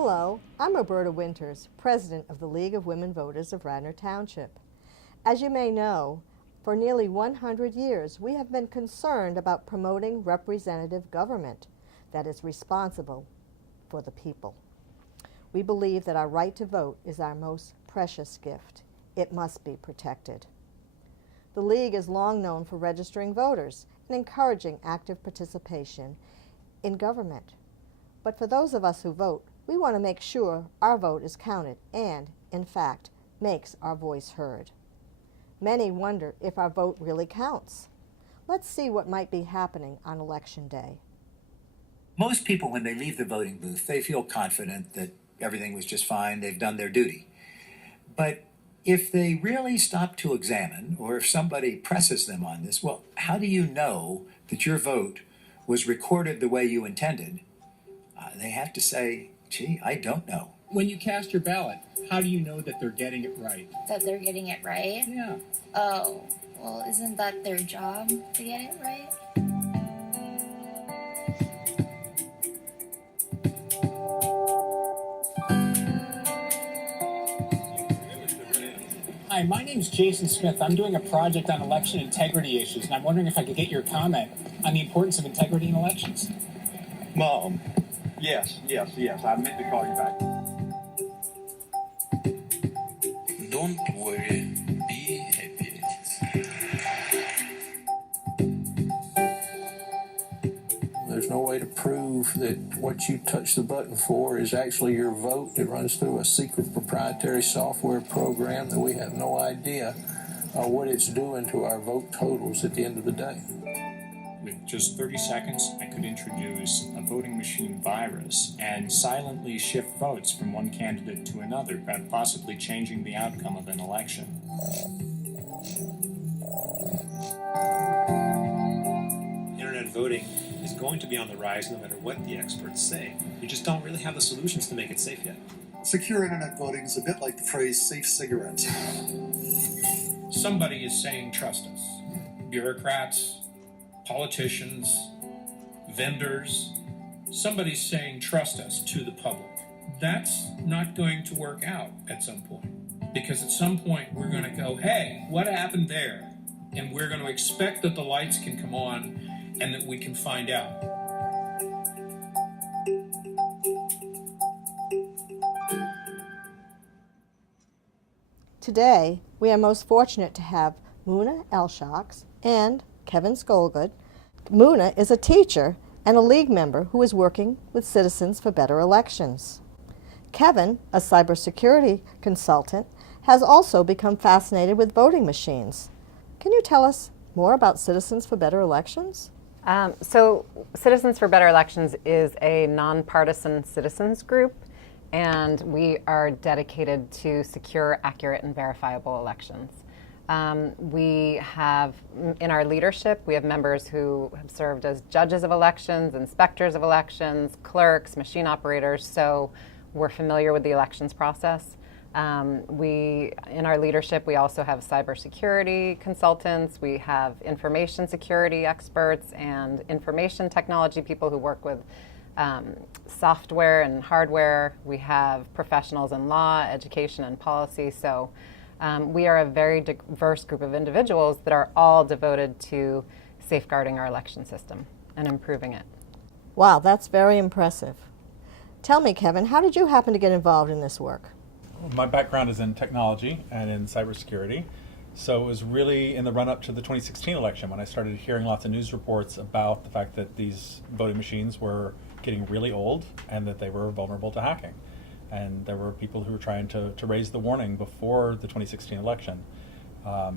Hello, I'm Roberta Winters, President of the League of Women Voters of Radnor Township. As you may know, for nearly 100 years we have been concerned about promoting representative government that is responsible for the people. We believe that our right to vote is our most precious gift. It must be protected. The League is long known for registering voters and encouraging active participation in government. But for those of us who vote, we want to make sure our vote is counted and, in fact, makes our voice heard. Many wonder if our vote really counts. Let's see what might be happening on Election Day. Most people, when they leave the voting booth, they feel confident that everything was just fine, they've done their duty. But if they really stop to examine, or if somebody presses them on this, well, how do you know that your vote was recorded the way you intended? They have to say, gee, I don't know. When you cast your ballot, how do you know that they're getting it right? That they're getting it right? Yeah. Oh, well, isn't that their job to get it right? Hi, my name's Jason Smith. I'm doing a project on election integrity issues, and I'm wondering if I could get your comment on the importance of integrity in elections. Mom, yes, I meant to call you back. Don't worry, be happy. There's no way to prove that what you touch the button for is actually your vote. It runs through a secret proprietary software program that we have no idea what it's doing to our vote totals at the end of the day. With just 30 seconds, I could introduce a voting machine virus and silently shift votes from one candidate to another, possibly changing the outcome of an election. Internet voting is going to be on the rise no matter what the experts say. You just don't really have the solutions to make it safe yet. Secure internet voting is a bit like the phrase safe cigarettes. Somebody is saying trust us. Bureaucrats, politicians, vendors, somebody's saying trust us to the public. That's not going to work out at some point. Because at some point we're going to go, hey, what happened there? And we're going to expect that the lights can come on and that we can find out. Today, we are most fortunate to have Muna Eishakhs and Kevin Skoglund. Muna is a teacher and a league member who is working with Citizens for Better Elections. Kevin, a cybersecurity consultant, has also become fascinated with voting machines. Can you tell us more about Citizens for Better Elections? So Citizens for Better Elections is a nonpartisan citizens group, and we are dedicated to secure, accurate, and verifiable elections. We have, in our leadership, we have members who have served as judges of elections, inspectors of elections, clerks, machine operators, so we're familiar with the elections process. In our leadership, we also have cybersecurity consultants, we have information security experts and information technology people who work with software and hardware. We have professionals in law, education, and policy. So we are a very diverse group of individuals that are all devoted to safeguarding our election system and improving it. Wow, that's very impressive. Tell me, Kevin, how did you happen to get involved in this work? My background is in technology and in cybersecurity. So it was really in the run-up to the 2016 election when I started hearing lots of news reports about the fact that these voting machines were getting really old and that they were vulnerable to hacking. And there were people who were trying to raise the warning before the 2016 election.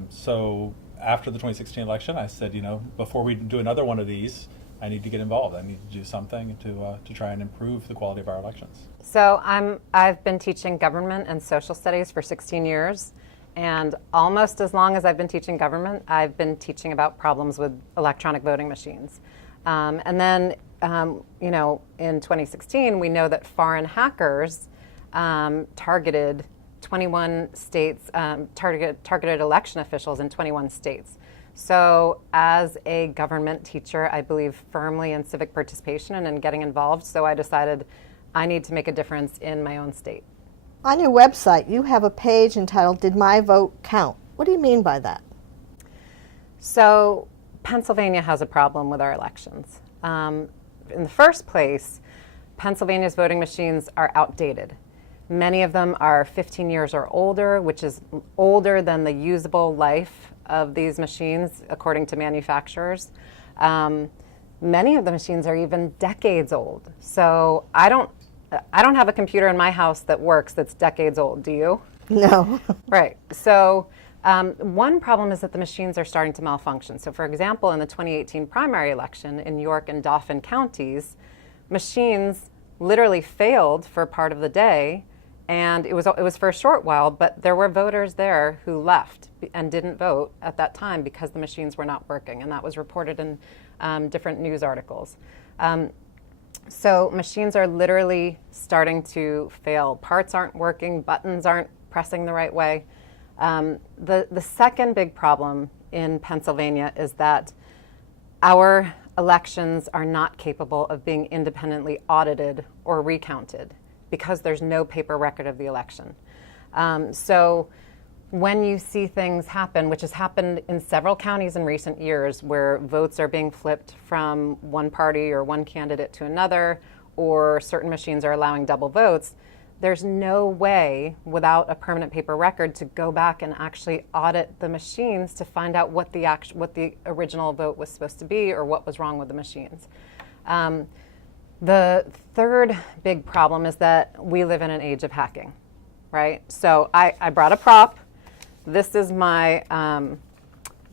So after the 2016 election, I said, before we do another one of these, I need to get involved. I need to do something to try and improve the quality of our elections. So I've been teaching government and social studies for 16 years. And almost as long as I've been teaching government, I've been teaching about problems with electronic voting machines. And then, in 2016, we know that foreign hackers targeted 21 states, targeted election officials in 21 states. So as a government teacher, I believe firmly in civic participation and in getting involved. So I decided I need to make a difference in my own state. On your website, you have a page entitled, Did My Vote Count? What do you mean by that? So Pennsylvania has a problem with our elections. In the first place, Pennsylvania's voting machines are outdated. Many of them are 15 years or older, which is older than the usable life of these machines, according to manufacturers. Many of the machines are even decades old. So I don't have a computer in my house that works that's decades old. Do you? No. Right. So one problem is that the machines are starting to malfunction. So for example, in the 2018 primary election in York and Dauphin counties, machines literally failed for part of the day, and it was for a short while, but there were voters there who left and didn't vote at that time because the machines were not working, and that was reported in different news articles. So machines are literally starting to fail. Parts aren't working, buttons aren't pressing the right way. The second big problem in Pennsylvania is that our elections are not capable of being independently audited or recounted because there's no paper record of the election. So when you see things happen, which has happened in several counties in recent years, where votes are being flipped from one party or one candidate to another, or certain machines are allowing double votes, there's no way without a permanent paper record to go back and actually audit the machines to find out what the original vote was supposed to be or what was wrong with the machines. The third big problem is that we live in an age of hacking, right? So I brought a prop. This is my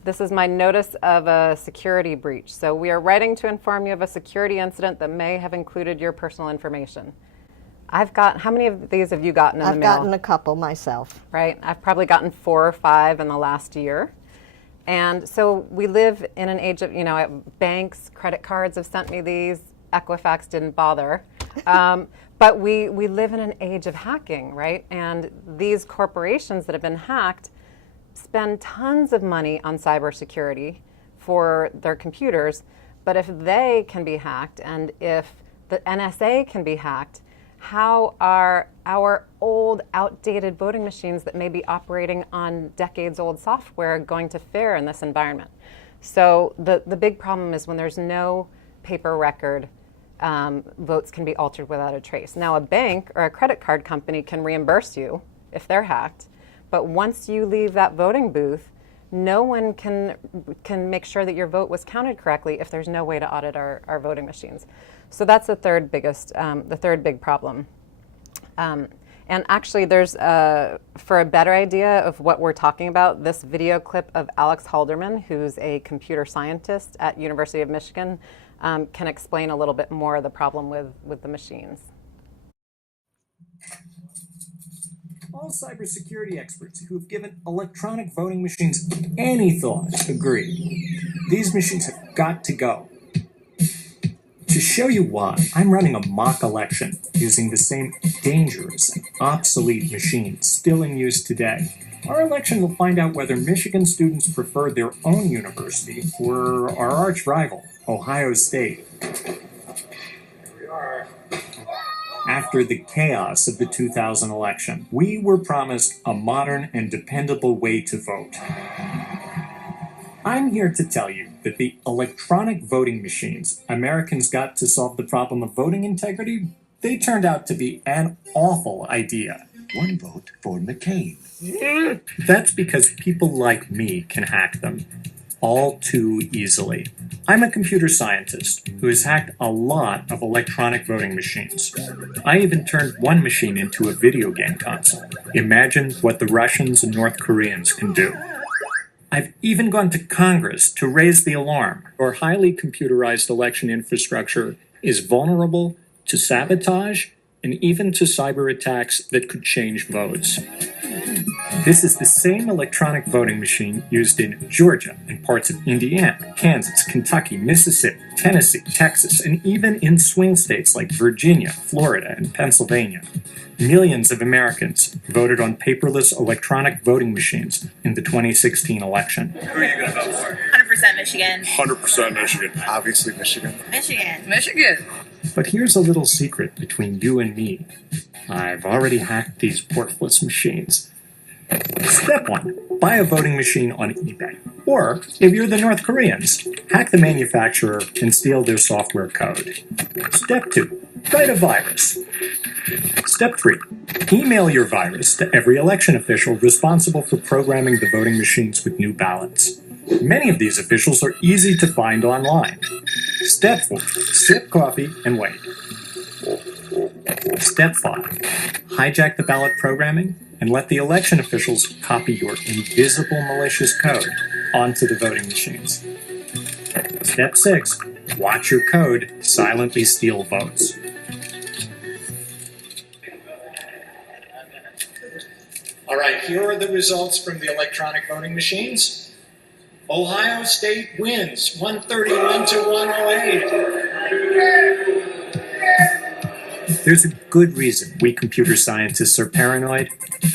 notice of a security breach. So we are writing to inform you of a security incident that may have included your personal information. How many of these have you gotten in the mail? I've gotten a couple myself. Right, I've probably gotten 4 or 5 in the last year. And so we live in an age of, banks, credit cards have sent me these, Equifax didn't bother. But we live in an age of hacking, right? And these corporations that have been hacked spend tons of money on cybersecurity for their computers. But if they can be hacked and if the NSA can be hacked, how are our old, outdated voting machines that may be operating on decades-old software going to fare in this environment? So the big problem is when there's no paper record, votes can be altered without a trace. Now, a bank or a credit card company can reimburse you if they're hacked, but once you leave that voting booth, no one can make sure that your vote was counted correctly if there's no way to audit our voting machines. So that's the third big problem. And actually, there's, for a better idea of what we're talking about, this video clip of Alex Halderman, who's a computer scientist at University of Michigan, can explain a little bit more of the problem with the machines. All cybersecurity experts who have given electronic voting machines any thought agree. These machines have got to go. To show you why, I'm running a mock election using the same dangerous and obsolete machines still in use today. Our election will find out whether Michigan students prefer their own university or our arch rival, Ohio State. Here we are. After the chaos of the 2000 election, we were promised a modern and dependable way to vote. I'm here to tell you that the electronic voting machines Americans got to solve the problem of voting integrity, they turned out to be an awful idea. One vote for McCain. That's because people like me can hack them all too easily. I'm a computer scientist who has hacked a lot of electronic voting machines. I even turned one machine into a video game console. Imagine what the Russians and North Koreans can do. I've even gone to Congress to raise the alarm. Our highly computerized election infrastructure is vulnerable to sabotage and even to cyber attacks that could change votes. This is the same electronic voting machine used in Georgia and parts of Indiana, Kansas, Kentucky, Mississippi, Tennessee, Texas, and even in swing states like Virginia, Florida, and Pennsylvania. Millions of Americans voted on paperless electronic voting machines in the 2016 election. Who are you going to vote for? 100% Michigan. 100% Michigan. Obviously Michigan. Michigan. Michigan. But here's a little secret between you and me. I've already hacked these worthless machines. Step 1. Buy a voting machine on eBay. Or, if you're the North Koreans, hack the manufacturer and steal their software code. Step 2. Write a virus. Step 3. Email your virus to every election official responsible for programming the voting machines with new ballots. Many of these officials are easy to find online. Step 4. Sip coffee and wait. Step 5. Hijack the ballot programming and let the election officials copy your invisible malicious code onto the voting machines. Step 6. Watch your code silently steal votes. All right, here are the results from the electronic voting machines. Ohio State wins 131 to 108. There's a good reason we computer scientists are paranoid.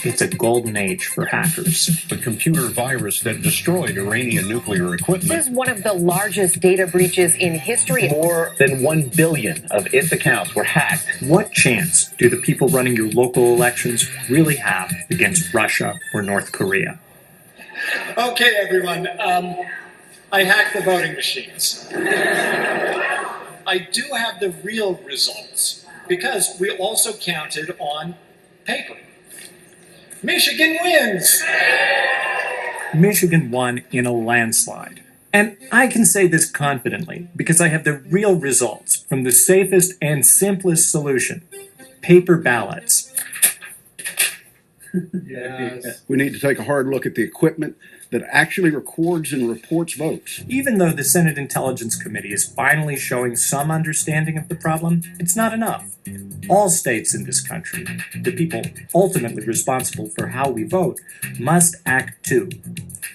It's a golden age for hackers. The computer virus that destroyed Iranian nuclear equipment. This is one of the largest data breaches in history. More than 1 billion of its accounts were hacked. What chance do the people running your local elections really have against Russia or North Korea? Okay, everyone, I hacked the voting machines. I do have the real results because we also counted on paper. Michigan wins! Michigan won in a landslide. And I can say this confidently because I have the real results from the safest and simplest solution, paper ballots. Yes. We need to take a hard look at the equipment that actually records and reports votes. Even though the Senate Intelligence Committee is finally showing some understanding of the problem, it's not enough. All states in this country, the people ultimately responsible for how we vote, must act too.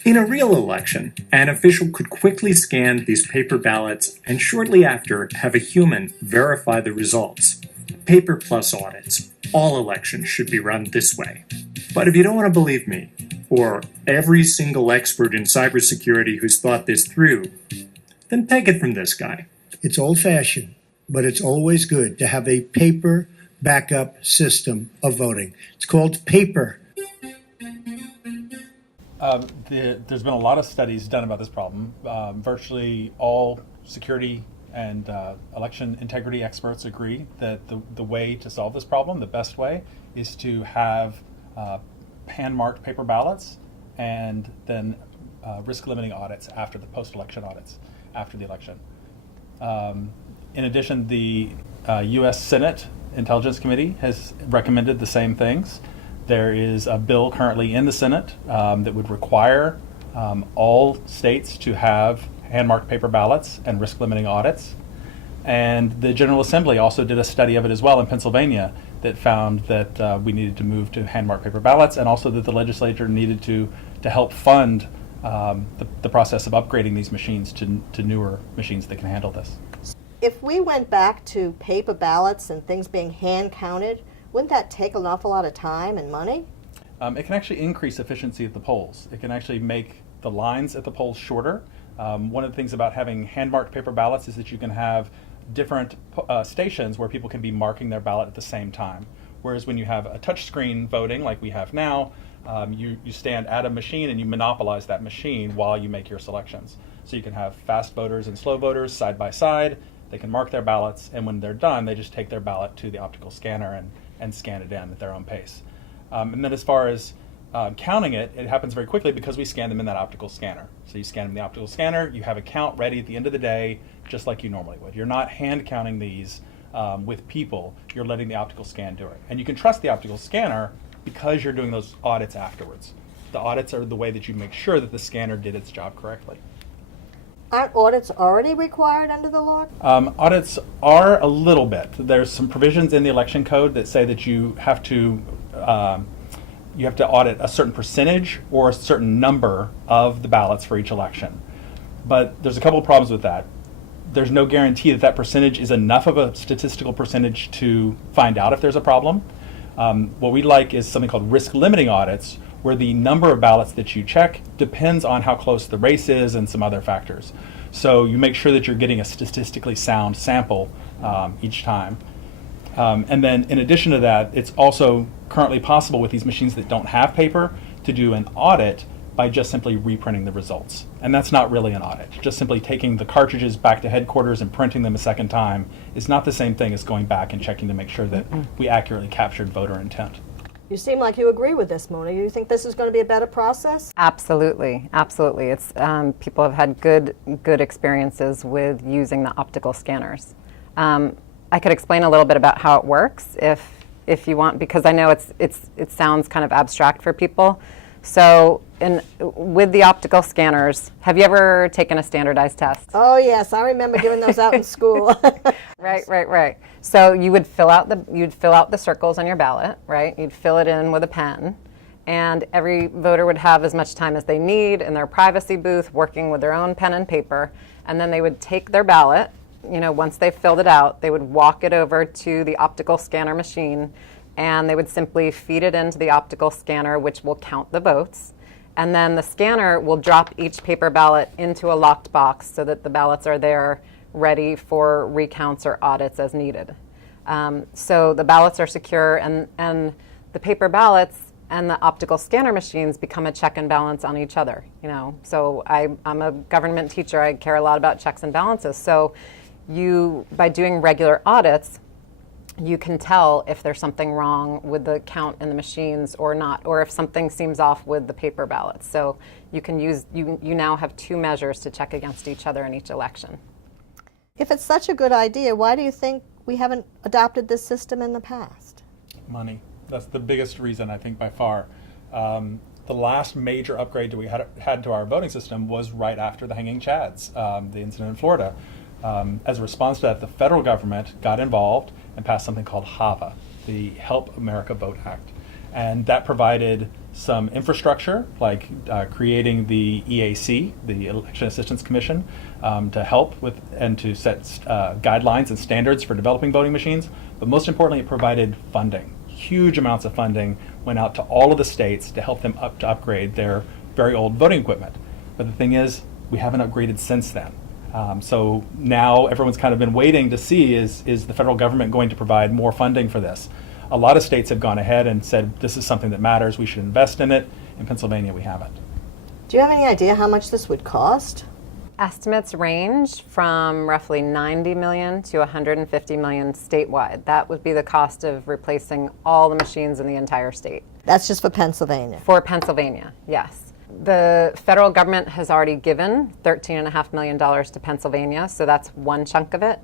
In a real election, an official could quickly scan these paper ballots and shortly after have a human verify the results. Paper plus audits. All elections should be run this way. But if you don't want to believe me, or every single expert in cybersecurity who's thought this through, then take it from this guy. It's old-fashioned, but it's always good to have a paper backup system of voting. It's called paper. There's been a lot of studies done about this problem. Virtually all security and election integrity experts agree that the way to solve this problem, the best way, is to have hand-marked paper ballots and then risk-limiting audits after the post-election audits, after the election. In addition, the U.S. Senate Intelligence Committee has recommended the same things. There is a bill currently in the Senate that would require all states to have hand-marked paper ballots and risk-limiting audits. And the General Assembly also did a study of it as well in Pennsylvania that found that we needed to move to hand-marked paper ballots, and also that the legislature needed to help fund the process of upgrading these machines to newer machines that can handle this. If we went back to paper ballots and things being hand-counted, wouldn't that take an awful lot of time and money? It can actually increase efficiency at the polls. It can actually make the lines at the polls shorter. One of the things about having hand-marked paper ballots is that you can have different stations where people can be marking their ballot at the same time. Whereas when you have a touchscreen voting like we have now, you stand at a machine and you monopolize that machine while you make your selections. So you can have fast voters and slow voters side by side. They can mark their ballots, and when they're done, they just take their ballot to the optical scanner and scan it in at their own pace. And then as far as counting it happens very quickly because we scan them in that optical scanner. So you scan them in the optical scanner, you have a count ready at the end of the day, just like you normally would. You're not hand counting these with people, you're letting the optical scan do it. And you can trust the optical scanner because you're doing those audits afterwards. The audits are the way that you make sure that the scanner did its job correctly. Aren't audits already required under the law? Audits are a little bit. There's some provisions in the election code that say that you have to audit a certain percentage or a certain number of the ballots for each election. But there's a couple of problems with that. There's no guarantee that that percentage is enough of a statistical percentage to find out if there's a problem. What we like is something called risk-limiting audits, where the number of ballots that you check depends on how close the race is and some other factors. So you make sure that you're getting a statistically sound sample each time. And then in addition to that, it's also currently possible with these machines that don't have paper to do an audit by just simply reprinting the results. And that's not really an audit. Just simply taking the cartridges back to headquarters and printing them a second time is not the same thing as going back and checking to make sure that we accurately captured voter intent. You seem like you agree with this, Mona. You think this is going to be a better process? Absolutely, absolutely. It's people have had good experiences with using the optical scanners. I could explain a little bit about how it works if you want, because I know it sounds kind of abstract for people. So with the optical scanners, have you ever taken a standardized test? Oh yes, I remember giving those out in school. Right. So you would fill out the circles on your ballot, right? You'd fill it in with a pen, and every voter would have as much time as they need in their privacy booth working with their own pen and paper, and then they would take their ballot, once they filled it out, they would walk it over to the optical scanner machine, and they would simply feed it into the optical scanner, which will count the votes. And then the scanner will drop each paper ballot into a locked box so that the ballots are there ready for recounts or audits as needed. So the ballots are secure, and the paper ballots and the optical scanner machines become a check and balance on each other. So I'm a government teacher. I care a lot about checks and balances. So by doing regular audits, you can tell if there's something wrong with the count in the machines or not, or if something seems off with the paper ballots. So you can you now have two measures to check against each other in each election. If it's such a good idea, why do you think we haven't adopted this system in the past? Money. That's the biggest reason, I think, by far. The last major upgrade that we had to our voting system was right after the hanging chads, the incident in Florida. As a response to that, the federal government got involved and passed something called HAVA, the Help America Vote Act. And that provided some infrastructure, like creating the EAC, the Election Assistance Commission, to help with and to set guidelines and standards for developing voting machines. But most importantly, it provided funding. Huge amounts of funding went out to all of the states to help them upgrade their very old voting equipment. But the thing is, we haven't upgraded since then. So now everyone's kind of been waiting to see is the federal government going to provide more funding for this? A lot of states have gone ahead and said this is something that matters, we should invest in it. In Pennsylvania, we haven't. Do you have any idea how much this would cost? Estimates range from roughly $90 million to $150 million statewide. That would be the cost of replacing all the machines in the entire state. That's just for Pennsylvania? For Pennsylvania, yes. The federal government has already given $13.5 million to Pennsylvania, so that's one chunk of it.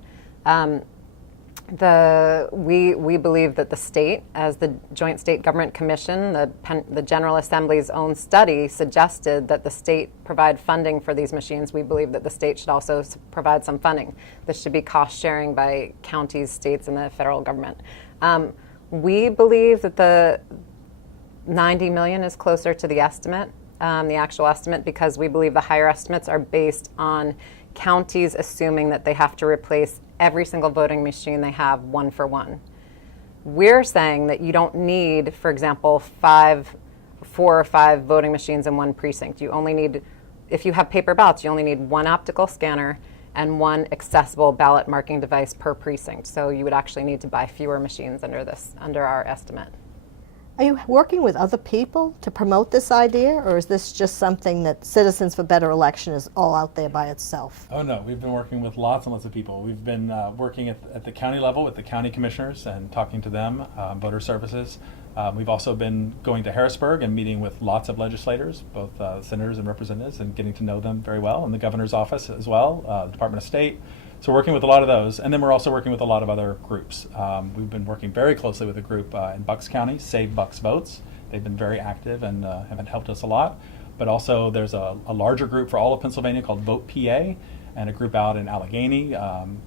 We believe that the state, as the Joint State Government Commission, the General Assembly's own study suggested that the state provide funding for these machines. We believe that the state should also provide some funding. This should be cost sharing by counties, states, and the federal government. We believe that the $90 million is closer to the estimate. The actual estimate, because we believe the higher estimates are based on counties assuming that they have to replace every single voting machine they have one for one. We're saying that you don't need, for example, 4 or 5 voting machines in one precinct. You only need, if you have paper ballots, you only need one optical scanner and one accessible ballot marking device per precinct. So you would actually need to buy fewer machines under our estimate. Are you working with other people to promote this idea, or is this just something that Citizens for Better Election is all out there by itself? Oh no, we've been working with lots and lots of people. We've been working at the county level with the county commissioners and talking to them, voter services. We've also been going to Harrisburg and meeting with lots of legislators, both senators and representatives, and getting to know them very well, and the governor's office as well, Department of State. So we're working with a lot of those, and then we're also working with a lot of other groups. We've been working very closely with a group in Bucks County, Save Bucks Votes. They've been very active and have helped us a lot. But also there's a larger group for all of Pennsylvania called Vote PA, and a group out in Allegheny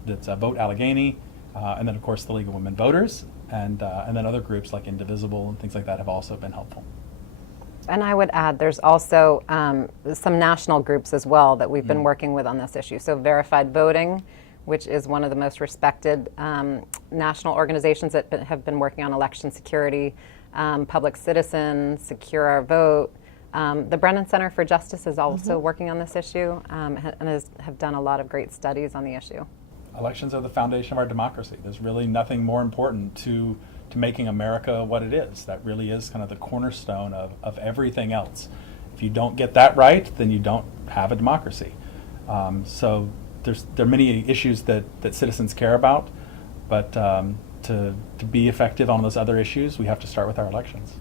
that's Vote Allegheny, and then of course the League of Women Voters, and then other groups like Indivisible and things like that have also been helpful. And I would add there's also some national groups as well that we've been working with on this issue. So Verified Voting, which is one of the most respected national organizations that have been working on election security, Public Citizen, Secure Our Vote, The Brennan Center for Justice is also working on this issue and have done a lot of great studies on the issue. Elections are the foundation of our democracy. There's really nothing more important to making America what it is. That really is kind of the cornerstone of everything else. If you don't get that right, then you don't have a democracy. So there are many issues that citizens care about, but to be effective on those other issues, we have to start with our elections.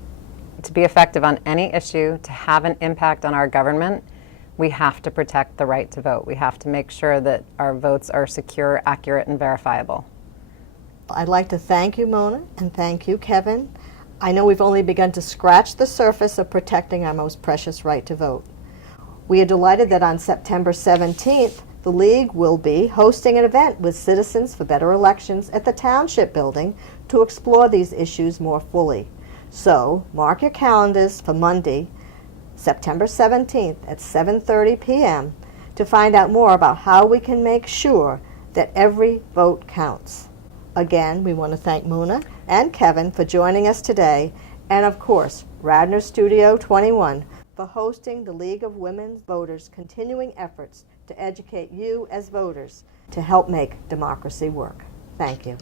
To be effective on any issue, to have an impact on our government, we have to protect the right to vote. We have to make sure that our votes are secure, accurate, and verifiable. I'd like to thank you, Mona, and thank you, Kevin. I know we've only begun to scratch the surface of protecting our most precious right to vote. We are delighted that on September 17th, the League will be hosting an event with Citizens for Better Elections at the Township building to explore these issues more fully. So, mark your calendars for Monday, September 17th at 7:30 p.m. to find out more about how we can make sure that every vote counts. Again, we want to thank Mona and Kevin for joining us today, and of course, Radnor Studio 21 for hosting the League of Women Voters' continuing efforts to educate you as voters to help make democracy work. Thank you.